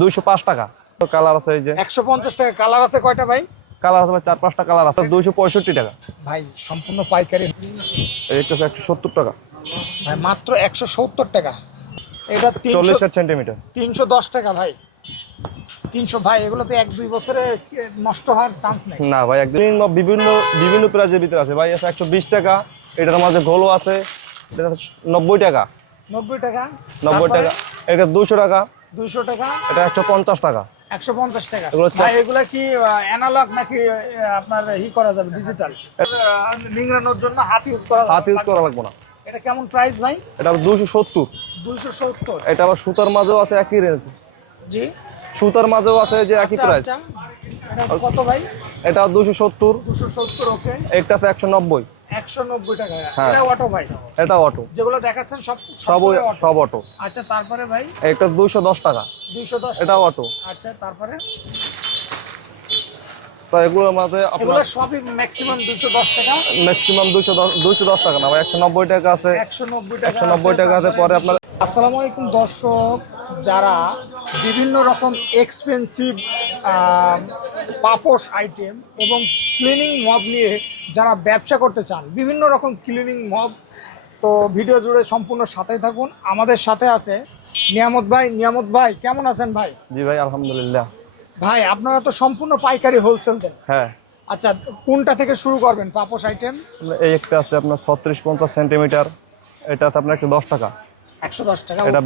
দুইশো পাঁচ টাকা। কালার আছে এই যে। একশো পঞ্চাশ টাকা কালার আছে কয়টা ভাই? কালার আছে চার পাঁচটা কালার আছে দুইশো পঁয়ষট্টি টাকা। ভাই সম্পূর্ণ পাইকারি। হচ্ছে একশো সত্তর টাকা। ভাই মাত্র একশো সত্তর টাকা। এটা তিনশো চল্লিশের সেন্টিমিটার। তিনশো দশ টাকা ভাই। তিনশো ভাই এগুলো তো এক দুই বছরে নষ্ট হওয়ার চান্স নেই। না ভাই একদিন বিভিন্ন বিভিন্ন প্রাইজের ভিতরে আছে। ভাই আছে একশো বিশ টাকা। এটার মাঝে গোলো আছে। এটা নব্বই টাকা। নব্বই টাকা। নব্বই টাকা। এটা দুশো টাকা। দুইশো টাকা? এটা একশো পঞ্চাশ টাকা। একশো পঞ্চাশ টাকা। এগুলো কি অ্যানালগ নাকি আপনার ই করা যাবে ডিজিটাল নিংড়ানোর জন্য হাত ইউজ করা? হাত ইউজ করা লাগবে না। এটা কেমন প্রাইস ভাই? এটা দুশো সত্তর। দুইশো সত্তর। এটা আবার সুতার মাঝেও আছে একই রেঞ্জ জি। সুতার মাঝেও আছে যে একই আচ্ছা, প্রাইস আচ্ছা। কত ভাই? এটা দুশো সত্তর। দুশো সত্তর ওকে একটা আছে একশো নব্বই। একশো নব্বই টাকা। হ্যাঁ। এটা অটো ভাই। এটা অটো যেগুলো দেখাচ্ছেন সব সব সব অটো আচ্ছা তারপরে ভাই? টাকা। এটা অটো আচ্ছা তারপরে? তো এগুলোর আপনার সবই ম্যাক্সিমাম দুইশো দশ টাকা। ম্যাক্সিমাম দুশো দশ দুশো দশ টাকা না ভাই টাকা আছে। একশো নব্বই টাকা একশো নব্বই টাকা আছে পরে আপনার আসসালামু আলাইকুম দর্শক। যারা বিভিন্ন রকম এক্সপেন্সিভ পাপোশ আইটেম এবং ক্লিনিং মব নিয়ে যারা ব্যবসা করতে চান বিভিন্ন রকম ক্লিনিং মব তো ভিডিও জুড়ে সম্পূর্ণ সাথে থাকুন। আমাদের সাথে আছে নিয়ামত ভাই। নিয়ামত ভাই কেমন আছেন ভাই? জি ভাই আলহামদুলিল্লাহ। ভাই আপনারা তো সম্পূর্ণ পাইকারি হোলসেল দেন। হ্যাঁ। আচ্ছা কোনটা থেকে শুরু করবেন পাপোশ আইটেম এই একটা আছে আপনার ছত্রিশ পঞ্চাশ সেন্টিমিটার এটা আছে আপনার একটু দশ টাকা। একশো দশ টাকা এটা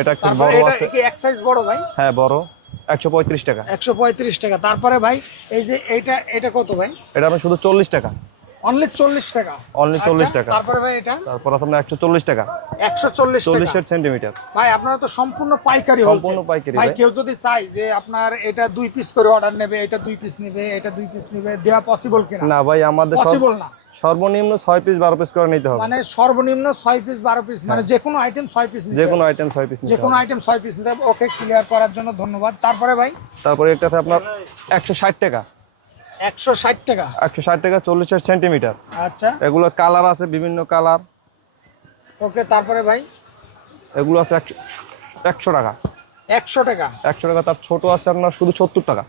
এটা একটু বড় এটা আছে। কি এক সাইজ বড় ভাই? হ্যাঁ বড়। একশো পঁয়ত্রিশ টাকা। একশো পঁয়ত্রিশ টাকা। তারপরে ভাই এই যে এইটা এটা কত ভাই? এটা আপনার শুধু চল্লিশ টাকা। অনলি চল্লিশ টাকা। Only 40 আচ্ছা, টাকা। তারপরে ভাই এটা? তারপর আপনার একশো চল্লিশ টাকা। একশো চল্লিশ টাকা। চল্লিশের সেন্টিমিটার। ভাই আপনারা তো সম্পূর্ণ পাইকারি সম্পূর্ণ পাইকারি ভাই। কেউ যদি চাই যে আপনার এটা দুই পিস করে অর্ডার নেবে এটা দুই পিস নেবে এটা দুই পিস নেবে দেওয়া পসিবল কিনা? না ভাই আমাদের পসিবল না। সর্বনিম্ন ছয় পিস বারো পিস করে নিতে হবে। মানে সর্বনিম্ন ছয় পিস বারো পিস মানে যে কোনো আইটেম ছয় পিস যে কোনো আইটেম ছয় পিস যে কোনো আইটেম ছয় পিস নিতে হবে। ওকে ক্লিয়ার করার জন্য ধন্যবাদ। তারপরে ভাই? তারপরে একটা আছে আপনার একশো ষাট টাকা। একশো ষাট টাকা। একশো ষাট টাকা চল্লিশের সেন্টিমিটার আচ্ছা। এগুলো কালার আছে বিভিন্ন কালার ওকে তারপরে ভাই? এগুলো আছে একশো একশো টাকা। একশো টাকা। একশো টাকা তার ছোট আছে আপনার শুধু সত্তর টাকা।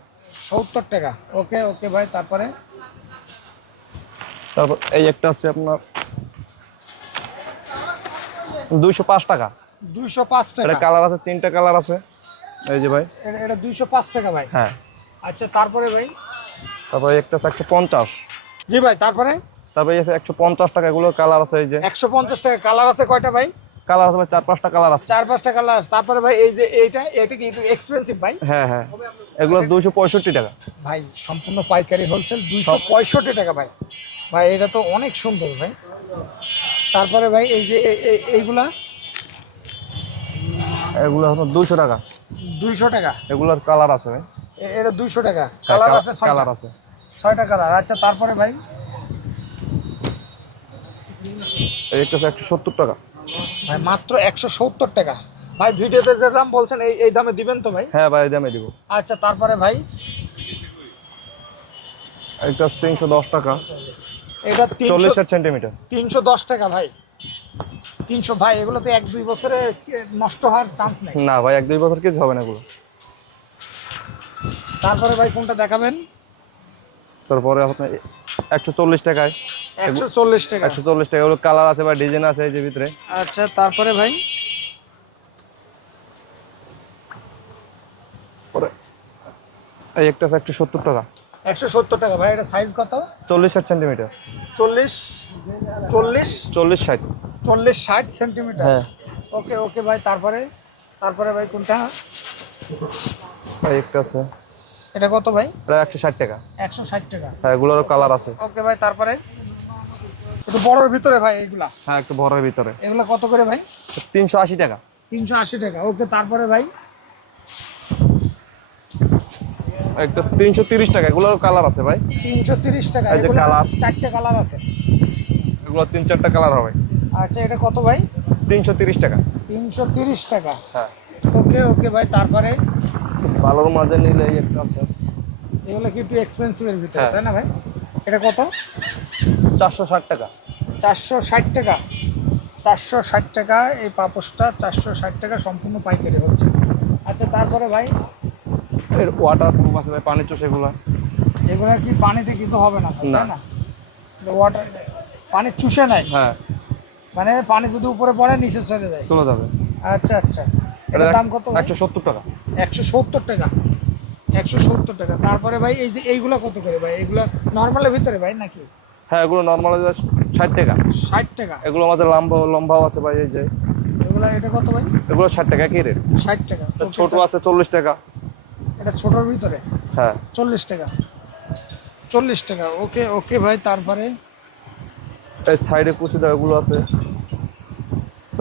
সত্তর টাকা। ওকে ওকে ভাই তারপরে? তারপর এই একটা আছে আপনার দুইশো পাঁচ টাকা। দুইশো পাঁচ এটা টাকা। কালার আছে তিনটা কালার আছে। এই যে ভাই। এটা- দুইশো পাঁচ টাকা ভাই। হ্যাঁ। আচ্ছা তারপরে ভাই? তারপরে একটা আছে একশো পঞ্চাশ। জি ভাই তারপরে? তারপরে আছে একশো পঞ্চাশ টাকা এগুলো কালার আছে এই যে। একশো পঞ্চাশ টাকা কালার আছে কয়টা ভাই? কালার আছে ভাই চার পাঁচটা কালার আছে। চার পাঁচটা কালার আছে। তারপরে ভাই এই যে এইটা এটা কি এক্সপেন্সিভ ভাই? হ্যাঁ হ্যাঁ। এগুলো দুইশো পঁয়ষট্টি টাকা। ভাই সম্পূর্ণ পাইকারি হোলসেল দুইশো পঁয়ষট্টি টাকা ভাই। ভাই এটা তো অনেক সুন্দর ভাই। তারপরে ভাই এই যে এই- এই- এইগুলা? এগুলো আপনার দুইশো টাকা। দুইশো টাকা? এগুলোর কালার আছে ভাই। এটা দুইশো টাকা। কালার আছে কালার আছে। ছয়টা কালার। আচ্ছা তারপরে ভাই? আছে একশো সত্তর টাকা। ভাই মাত্র একশো সত্তর টাকা। ভাই ভিডিওতে যে দাম বলছেন এই এই দামে দিবেন তো ভাই? হ্যাঁ ভাই এই দামে দিব। আচ্ছা তারপরে ভাই? একটা তিনশো দশ টাকা। এটা তিনশো চল্লিশের সেন্টিমিটার তিনশো দশ টাকা ভাই। তিনশো ভাই এগুলো তো এক দুই বছরে নষ্ট হওয়ার চান্স নেই। না ভাই এক দুই বছর কিছু হবে না এগুলো। তারপরে ভাই কোনটা দেখাবেন? তারপরে আপনার একশো চল্লিশ টাকায়। একশো চল্লিশ টাকা। একশো চল্লিশ টাকা এগুলো কালার আছে বা ডিজাইন আছে এই যে ভিতরে। আচ্ছা তারপরে ভাই? এই একটা একশো সত্তর টাকা। একশো সত্তর টাকা ভাই এটা সাইজ কত? চল্লিশের সেন্টিমিটার চল্লিশ চল্লিশ? চল্লিশ ষাট। চল্লিশ ষাট সেন্টিমিটার? হ্যাঁ। ওকে ওকে ভাই তারপরে? তারপরে ভাই কোনটা? এই একটা আছে। এটা কত ভাই? এটা একশো ষাট টাকা। একশো ষাট টাকা। হ্যাঁ এগুলোরও কালার আছে। ওকে ভাই তারপরে? একটু বড়োর ভিতরে ভাই এইগুলা হ্যাঁ একটু ভরের ভিতরে। এগুলো কত করে ভাই? তিনশো আশি টাকা। তিনশো আশি টাকা। ওকে তারপরে ভাই? একটা তিনশো তিরিশ টাকা এগুলোরও কালার আছে ভাই। তিনশো তিরিশ টাকা এই যে কালার। চারটে কালার আছে। এগুলো তিন চারটা কালার হবে। আচ্ছা এটা কত ভাই? তিনশো তিরিশ টাকা। তিনশো তিরিশ টাকা। হ্যাঁ। ওকে ওকে ভাই তারপরে? ভালোর মাঝে নিলে একটা আছে। এগুলো কি একটু এক্সপেন্সিভের ভিতরে হ্যাঁ। তাই না ভাই? এটা কত? চারশো ষাট টাকা। চারশো ষাট টাকা। চারশো ষাট টাকা এই পাপোশটা চারশো ষাট টাকা সম্পূর্ণ পাইকারি হচ্ছে। আচ্ছা তারপরে ভাই? এর ওয়াটার প্রুফ আছে ভাই পানি চোষ এগুলো। এগুলো কি পানিতে কিছু হবে না না। তাই না ওয়াটার পানি চুষে নেয় হ্যাঁ। মানে পানি যদি উপরে পড়ে নিচে চলে যায়। চলে যাবে। আচ্ছা আচ্ছা। এটার দাম কত? একশো সত্তর টাকা। একশো সত্তর টাকা। একশো সত্তর টাকা। তারপরে ভাই এই যে এইগুলো কত করে ভাই? এগুলো নর্মালের ভিতরে ভাই নাকি? হ্যাঁ এগুলো নর্মাল ষাট টাকা। ষাট টাকা? এগুলো মাঝে লম্বা লম্বাও আছে ভাই এই যে। এগুলো এটা কত ভাই? এগুলো ষাট টাকা কি রেট ষাট টাকা। ছোট আছে চল্লিশ টাকা। এটা ছোটোর ভিতরে? হ্যাঁ। চল্লিশ টাকা। চল্লিশ টাকা। ওকে ওকে ভাই তারপরে? এই সাইডে কুচি দেওয়াগুলো আছে।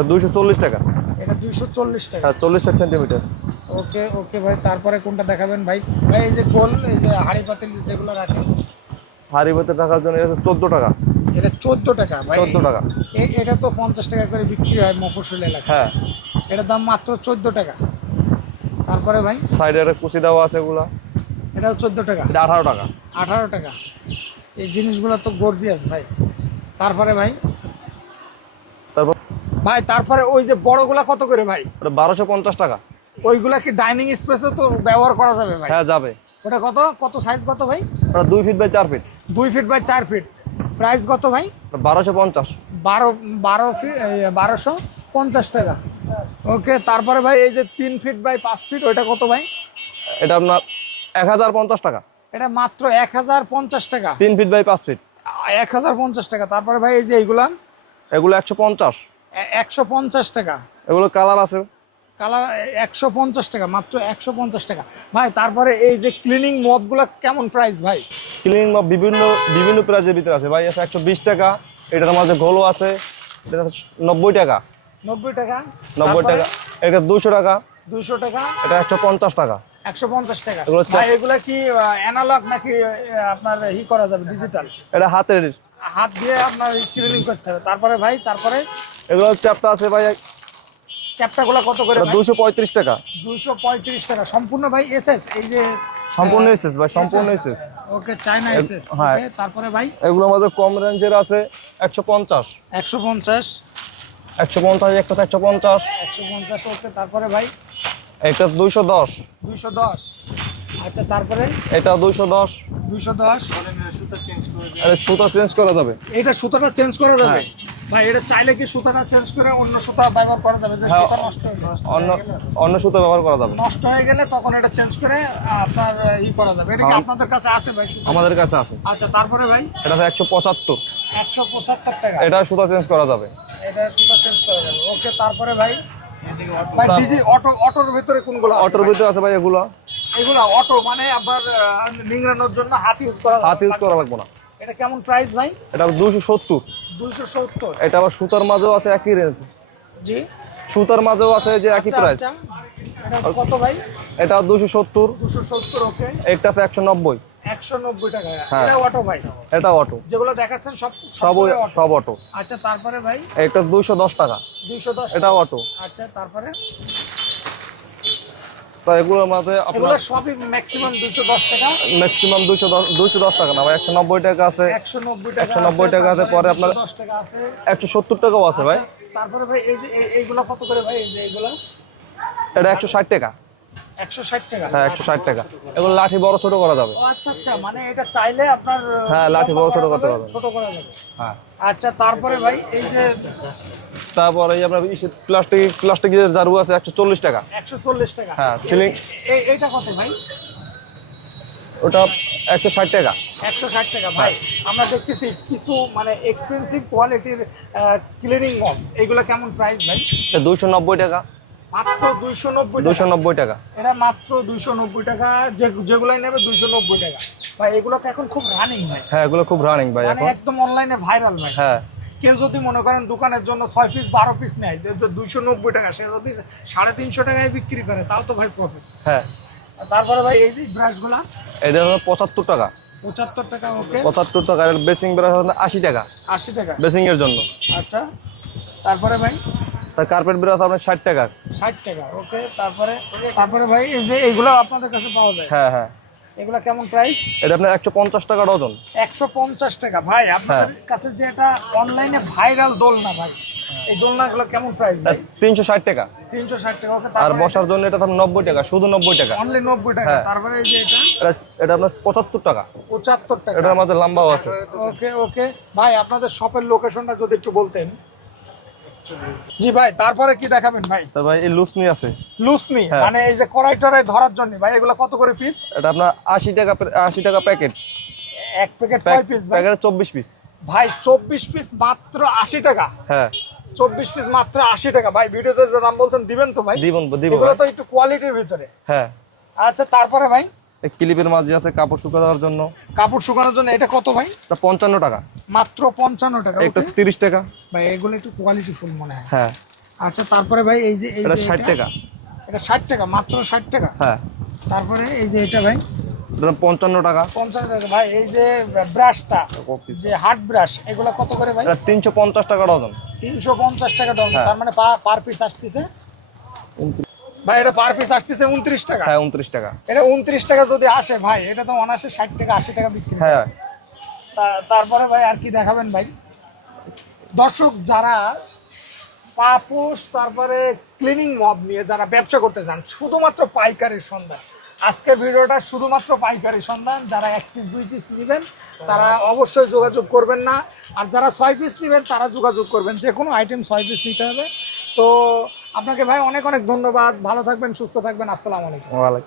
দুইশো চল্লিশ টাকা। এটা দুইশো চল্লিশ টাকা। হ্যাঁ চল্লিশ সেন্টিমিটার। ওকে ওকে ভাই তারপরে কোনটা দেখাবেন ভাই? ভাই এই যে গোল এই যে হাড়ি পাতিল যেগুলো রাখে। হাড়ি রাখার জন্য এটা চোদ্দ টাকা। এটা চোদ্দ টাকা ভাই। চোদ্দ টাকা। এটা তো পঞ্চাশ টাকা করে বিক্রি হয় মফস্বল এলাকা হ্যাঁ। এটার দাম মাত্র চোদ্দ টাকা। তারপরে ভাই? সাইডে একটা কুচি দেওয়া আছে এগুলো। এটাও চোদ্দ টাকা। এটা আঠারো টাকা। আঠারো টাকা। এই জিনিসগুলো তো গর্জিয়াস ভাই। তারপরে ভাই? তারপর? ভাই তারপরে ওই যে বড়গুলা কত করে ভাই? ওটা বারোশো পঞ্চাশ টাকা। ওইগুলা কি ডাইনিং স্পেসে তো ব্যবহার করা যাবে ভাই? হ্যাঁ যাবে। ওটা কত? কত সাইজ কত ভাই? ওটা দুই ফিট বাই চার ফিট দুই ফিট বাই চার ফিট প্রাইস কত ভাই? বারোশো পঞ্চাশ। বারো বারো ফিট বারোশো পঞ্চাশ টাকা। ওকে তারপরে ভাই এই যে তিন ফিট বাই পাঁচ ফিট ওইটা কত ভাই? এটা আপনার এক হাজার পঞ্চাশ টাকা। এটা মাত্র এক হাজার পঞ্চাশ টাকা। তিন ফিট বাই পাঁচ ফিট এক হাজার পঞ্চাশ টাকা তারপরে ভাই এই যে এইগুলা? এগুলো একশো পঞ্চাশ। একশো পঞ্চাশ টাকা। এগুলো কালার আছে। কালার একশো পঞ্চাশ টাকা মাত্র একশো পঞ্চাশ টাকা। ভাই তারপরে এই যে ক্লিনিং মপগুলো কেমন প্রাইস ভাই? ক্লিনিং মপ বিভিন্ন বিভিন্ন প্রাইজের ভিতরে আছে। ভাই আছে একশো বিশ টাকা এটার মাঝে গোলো আছে এটা নব্বই টাকা। নব্বই টাকা। নব্বই টাকা। এটা দুশো টাকা। দুইশো টাকা। এটা একশো পঞ্চাশ টাকা। একশো পঞ্চাশ টাকা। এগুলো ভাই এগুলা কি অ্যানালগ নাকি আপনার ই করা যাবে ডিজিটাল এটা হাতের। হাত দিয়ে আপনার ক্লিনিং করতে হবে। তারপরে ভাই তারপরে? এগুলো চ্যাপ্টা আছে ভাই চ্যাপ্টাগুলো কত করে দুশো পঁয়ত্রিশ টাকা। দুশো পঁয়ত্রিশ টাকা। সম্পূর্ণ ভাই এসএস এই যে সম্পূর্ণ এসেস ভাই সম্পূর্ণ এসেস ওকে চায়না এসএস হ্যাঁ। তারপরে ভাই? এগুলো মাঝে কম রেঞ্জের আছে একশো পঞ্চাশ। একশো পঞ্চাশ। একশো পঞ্চাশ একটা একশো পঞ্চাশ। একশো পঞ্চাশ ওকে তারপরে ভাই? একটা দুইশো দশ। দুইশো দশ। আচ্ছা তারপরে? এটা দুইশো দশ। দুইশো দশ। এটা সুতা চেঞ্জ করা যাবে। এটা সুতাটা চেঞ্জ করা যাবে? হ্যাঁ। ভাই এটা চাইলে কি সুতাটা চেঞ্জ করে অন্য সুতা ব্যবহার করা যাবে? যে হ্যাঁ। সুতা নষ্ট অন্য অন্য সুতা ব্যবহার করা যাবে। নষ্ট হয়ে গেলে তখন এটা চেঞ্জ করে আপনার ই করা যাবে। এটা কি হ্যাঁ। আপনাদের কাছে আছে ভাই সুতা? আমাদের কাছে আছে। আচ্ছা তারপরে ভাই? এটা একশো পঁচাত্তর। একশো পঁচাত্তর টাকা। এটা সুতা চেঞ্জ করা যাবে। এটা সুতা চেঞ্জ করা যাবে। ওকে তারপরে ভাই? ভাই ডিজি অটো অটোর ভিতরে কোনগুলো আছে অটোর ভিতরে আছে ভাই এগুলো। এগুলো অটো মানে আহ, নিংড়ানোর জন্য হাত ইউজ করা হাত ইউজ করা লাগবে না। এটা কেমন প্রাইস ভাই? এটা দুশো সত্তর। দুইশো সত্তর। এটা আবার সুতার মাঝেও আছে একই রেঞ্জ জি। সুতার মাঝেও আছে যে একই আচ্ছা, প্রাইস আচ্ছা। এটা কত ভাই? এটা দুশো সত্তর। দুশো সত্তর ওকে নব্বই। একশো নব্বই টাকা। হ্যাঁ। এটা অটো ভাই? এটা অটো যেগুলো দেখাচ্ছেন সব সব সব অটো আচ্ছা তারপরে ভাই? দুইশো দশ টাকা। দুইশো দশ এটা অটো আচ্ছা তারপরে? তা এগুলোর মাঝে আপনার সবই ম্যাক্সিমাম দুইশো দশ টাকা। ম্যাক্সিমাম দুইশো দশ দুইশো দশ টাকা না ভাই একশো নব্বই টাকা আছে। একশো নব্বই টাকা 190 টাকা আছে, পরে আপনার- দশ টাকা আছে। একশো সত্তর টাকাও আছে ভাই। তারপরে ভাই এই যে এইগুলা কত করে ভাই এই যে এইগুলো এটা একশো ষাট টাকা একশো ষাট টাকা। হ্যাঁ একশো ষাট টাকা। এগুলো লাঠি বড় ছোট করা যাবে। আচ্ছা আচ্ছা মানে এটা চাইলে আপনার হ্যাঁ, লাঠি বড় ছোট করতে যাবে, ছোট করা যাবে। হ্যাঁ। আচ্ছা তারপরে ভাই এই যে তারপরে এই আপনার প্লাস্টিক প্লাস্টিকের জারু আছে একশো চল্লিশ টাকা। একশো চল্লিশ টাকা। হ্যাঁ সিলিং এইটা কত ভাই? ওটা একশো ষাট টাকা। একশো ষাট টাকা ভাই। আমরা দেখতেছি কিছু মানে এক্সপেন্সিভ কোয়ালিটির ক্লিনিং এগুলো কেমন প্রাইস ভাই? দুইশো নব্বই টাকা। মাত্র দুইশো নব্বই টাকা। নব্বই টাকা। এটা মাত্র দুইশো নব্বই টাকা যে যেগুলোই নেবে দুইশো নব্বই টাকা। ভাই এগুলো তো এখন খুব রানিং ভাই। হ্যাঁ এগুলো খুব রানিং ভাই মানে এখন। একদম অনলাইনে ভাইরাল ভাই। হ্যাঁ। কেউ যদি মনে করেন দোকানের জন্য ছয় পিস বারো পিস নেয় দুইশো নব্বই টাকা সে যদি সাড়ে তিনশো টাকায় বিক্রি করে তাও তো ভাই প্রফিট হ্যাঁ। তারপরে ভাই এই যে ব্রাশগুলা এটা হলো পঁচাত্তর টাকা। পঁচাত্তর টাকা ওকে পঁচাত্তর টাকা বেসিং হলো আশি টাকা। আশি টাকা। বেসিং এর জন্য। আচ্ছা। তারপরে ভাই? তার কার্পেট বেড়া আপনার ষাট টাকা। ষাট টাকা ওকে তারপরে তারপরে ভাই এই যে এইগুলো আপনাদের কাছে পাওয়া যায়? হ্যাঁ হ্যাঁ। এগুলো কেমন প্রাইস এটা আপনার একশো পঞ্চাশ টাকা ডজন। একশো পঞ্চাশ টাকা। ভাই আপনাদের কাছে যে এটা অনলাইনে ভাইরাল দোল না ভাই এই দোলনাগুলো কেমন প্রাইস ভাই? তিনশো ষাট টাকা। তিনশো ষাট টাকা ওকে আর বসার জন্য এটা আপনার নব্বই টাকা শুধু নব্বই টাকা। অনলি নব্বই টাকা। হ্যাঁ। তারপরে এই যে এটা? এটা এটা আপনার পঁচাত্তর টাকা। পঁচাত্তর টাকা। এটার মাঝে লম্বাও আছে। ওকে ওকে ভাই আপনাদের শপের লোকেশনটা যদি একটু বলতেন। জি ভাই তারপরে কি দেখাবেন ভাই? তো ভাই এই লুসনি আছে। লুসনি হ্যাঁ। মানে এই যে কড়াই টড়াই ধরার জন্য ভাই এগুলো কত করে পিস এটা আপনার আশি টাকা আশি টাকা প্যাকেট। এক প্যাকেট কয় পিস ভাই? প্যাকেটে চব্বিশ পিস ভাই চব্বিশ পিস মাত্র আশি টাকা। হ্যাঁ। চব্বিশ পিস মাত্র আশি টাকা। ভাই ভিডিওতে যে দাম বলছেন দিবেন তো ভাই? দিব দিব এগুলো তো একটু কোয়ালিটির ভিতরে। হ্যাঁ। আচ্ছা তারপরে ভাই? ক্লিপের মাঝে আছে কাপড় শুকানোর জন্য। কাপড় শুকানোর জন্য এটা কত ভাই? পঞ্চান্ন টাকা। মাত্র পঞ্চান্ন টাকা। একটা? তিরিশ টাকা। ভাই এগুলো একটু কোয়ালিটি ফুল মনে হয়। হ্যাঁ। আচ্ছা তারপরে ভাই এই যে এটা ষাট টাকা। এটা ষাট টাকা মাত্র ষাট টাকা? হ্যাঁ। তারপরে এই যে এটা ভাই? এটা পঞ্চান্ন টাকা। পঞ্চান্ন টাকা। ভাই এই যে ব্রাশটা যে হার্ড ব্রাশ এগুলো কত করে ভাই? এটা তিনশো পঞ্চাশ টাকা ডজন। তিনশো পঞ্চাশ টাকা ডজন। হ্যাঁ। তার মানে পার পিস আসতেছে? ভাই এটা পার পিস আসতেছে উনত্রিশ টাকা। হ্যাঁ উনত্রিশ টাকা। এটা উনত্রিশ টাকা যদি আসে ভাই এটা তো অনাসে ষাট টাকা আশি টাকা বিক্রি হ্যাঁ। তারপরে ভাই আর কি দেখাবেন ভাই? দর্শক যারা পাপোশ তারপরে ক্লিনিং মব নিয়ে যারা ব্যবসা করতে চান শুধুমাত্র পাইকারির সন্ধান। আজকের ভিডিওটা শুধুমাত্র পাইকারি সন্ধান। যারা এক পিস দুই পিস নেবেন তারা অবশ্যই যোগাযোগ করবেন না। আর যারা ছয় পিস নেবেন তারা যোগাযোগ করবেন। যে কোনো আইটেম ছয় পিস নিতে হবে। তো আপনাকে ভাই অনেক অনেক ধন্যবাদ। ভালো থাকবেন সুস্থ থাকবেন। আসসালামু আলাইকুম।